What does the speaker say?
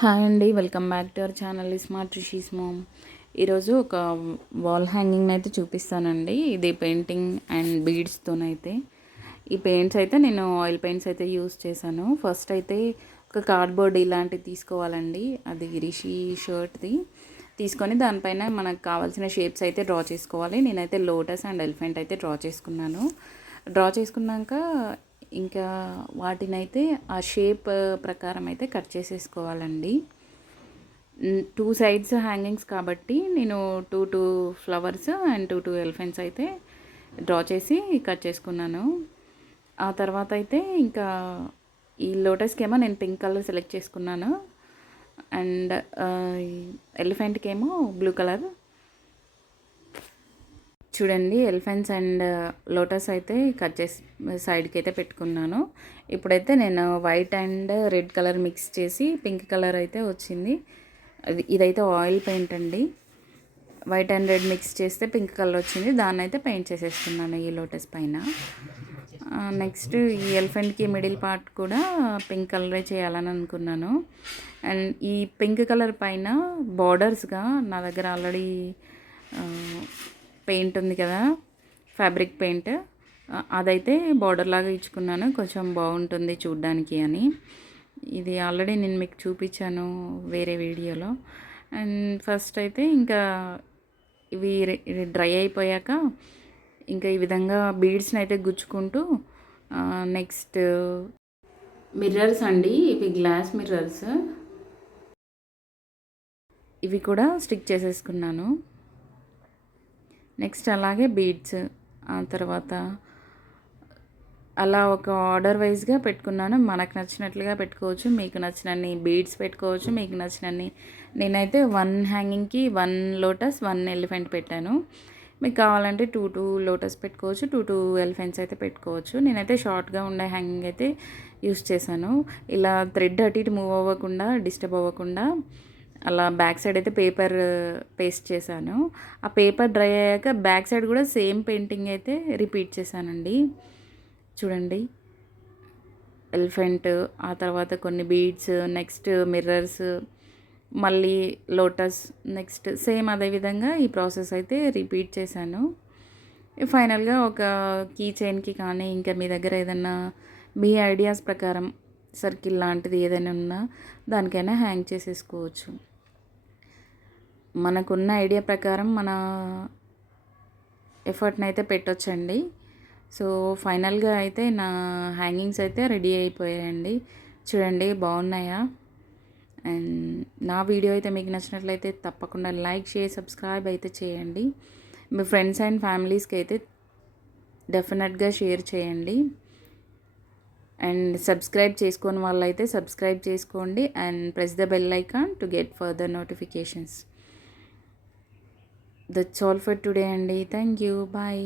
Hi అండి welcome back to our channel smart Rishi's mom ఈరోజు ఒక వాల్ హ్యాంగింగ్ అయితే చూపిస్తానండి. ఇది పెయింటింగ్ అండ్ బీడ్స్తోనైతే ఈ పెయింట్స్ అయితే నేను ఆయిల్ పెయింట్స్ అయితే యూస్ చేశాను. ఫస్ట్ అయితే ఒక కార్డ్బోర్డ్ ఇలాంటివి తీసుకోవాలండి. అది రిషి షర్ట్ది. తీసుకొని దానిపైన మనకు కావాల్సిన షేప్స్ అయితే డ్రా చేసుకోవాలి. నేనైతే లోటస్ అండ్ ఎలిఫెంట్ అయితే డ్రా చేసుకున్నాను. డ్రా చేసుకున్నాక ఇంకా వాటినైతే ఆ షేప్ ప్రకారం అయితే కట్ చేసేసుకోవాలండి. టూ సైడ్స్ హ్యాంగింగ్స్ కాబట్టి నేను two two flowers and two two elephants అయితే డ్రా చేసి కట్ చేసుకున్నాను. ఆ తర్వాత అయితే ఇంకా ఈ లోటస్కేమో నేను పింక్ కలర్ సెలెక్ట్ చేసుకున్నాను. అండ్ ఎలిఫెంట్కేమో బ్లూ కలర్ చూడండి ఎలిఫెంట్స్ అండ్ లోటస్ అయితే కట్ చేసి సైడ్కి అయితే పెట్టుకున్నాను. ఇప్పుడైతే నేను white and red colour mix చేసి పింక్ కలర్ అయితే వచ్చింది. అది ఇదైతే ఆయిల్ పెయింట్ అండి. వైట్ అండ్ రెడ్ మిక్స్ చేస్తే పింక్ కలర్ వచ్చింది. దాన్ని అయితే పెయింట్ చేసేస్తున్నాను ఈ లోటస్ పైన. నెక్స్ట్ ఈ ఎలిఫెంట్కి మిడిల్ పార్ట్ కూడా పింక్ కలరే చేయాలని అనుకున్నాను. అండ్ ఈ పింక్ కలర్ పైన బార్డర్స్గా నా దగ్గర ఆల్రెడీ పెయింట్ ఉంది కదా ఫ్యాబ్రిక్ పెయింట్. అదైతే బార్డర్ లాగా ఇచ్చుకున్నాను. కొంచెం బాగుంటుంది చూడ్డానికి అని. ఇది ఆల్రెడీ నేను మీకు చూపించాను వేరే వీడియోలో. అండ్ ఫస్ట్ అయితే ఇంకా ఇవి డ్రై అయిపోయాక ఇంకా ఈ విధంగా బీడ్స్ని అయితే గుచ్చుకుంటూ నెక్స్ట్ మిర్రర్స్ అండి. ఇవి గ్లాస్ మిర్రర్స్. ఇవి కూడా స్టిక్ చేసేసుకున్నాను. నెక్స్ట్ అలాగే బీడ్స్ ఆ తర్వాత అలా ఒక ఆర్డర్ వైజ్గా పెట్టుకున్నాను. మనకు నచ్చినట్లుగా పెట్టుకోవచ్చు మీకు నచ్చినన్ని బీడ్స్ పెట్టుకోవచ్చు మీకు నచ్చినన్ని నేనైతే వన్ హ్యాంగింగ్కి వన్ లోటస్ వన్ ఎలిఫెంట్ పెట్టాను. మీకు కావాలంటే టూ టూ లోటస్ పెట్టుకోవచ్చు టూ టూ ఎలిఫెంట్స్ అయితే పెట్టుకోవచ్చు. నేనైతే షార్ట్గా ఉండే హ్యాంగింగ్ అయితే యూస్ చేశాను. ఇలా థ్రెడ్ అటు ఇటు మూవ్ అవ్వకుండా డిస్టర్బ్ అవ్వకుండా అలా బ్యాక్ సైడ్ అయితే పేపర్ పేస్ట్ చేశాను. ఆ పేపర్ డ్రై అయ్యాక బ్యాక్ సైడ్ కూడా సేమ్ పెయింటింగ్ అయితే రిపీట్ చేశానండి. చూడండి. ఎలిఫెంట్ ఆ తర్వాత కొన్ని బీడ్స్ నెక్స్ట్ మిర్రర్స్ మళ్ళీ లోటస్ నెక్స్ట్ సేమ్ అదేవిధంగా ఈ ప్రాసెస్ అయితే రిపీట్ చేశాను. ఫైనల్గా ఒక కీ చైన్కి కానీ ఇంకా మీ దగ్గర ఏదన్నా మీ ఐడియాస్ ప్రకారం సర్కిల్ లాంటిది ఏదైనా ఉన్నా దానికైనా హ్యాంగ్ చేసేసుకోవచ్చు. మనకున్న ఐడియా ప్రకారం మన ఎఫర్ట్ని అయితే పెట్టొచ్చండి. సో ఫైనల్గా అయితే నా హ్యాంగింగ్స్ అయితే రెడీ అయిపోయాయండి. చూడండి బాగున్నాయా? అండ్ నా వీడియో అయితే మీకు నచ్చినట్లయితే తప్పకుండా లైక్ షేర్ సబ్స్క్రైబ్ అయితే చేయండి. మీ ఫ్రెండ్స్ అండ్ ఫ్యామిలీస్కి అయితే డెఫినెట్గా షేర్ చేయండి. అండ్ సబ్స్క్రైబ్ చేసుకోని వాళ్ళైతే సబ్స్క్రైబ్ చేసుకోండి and press the bell icon to get further notifications. That's all for today అండి. Thank you bye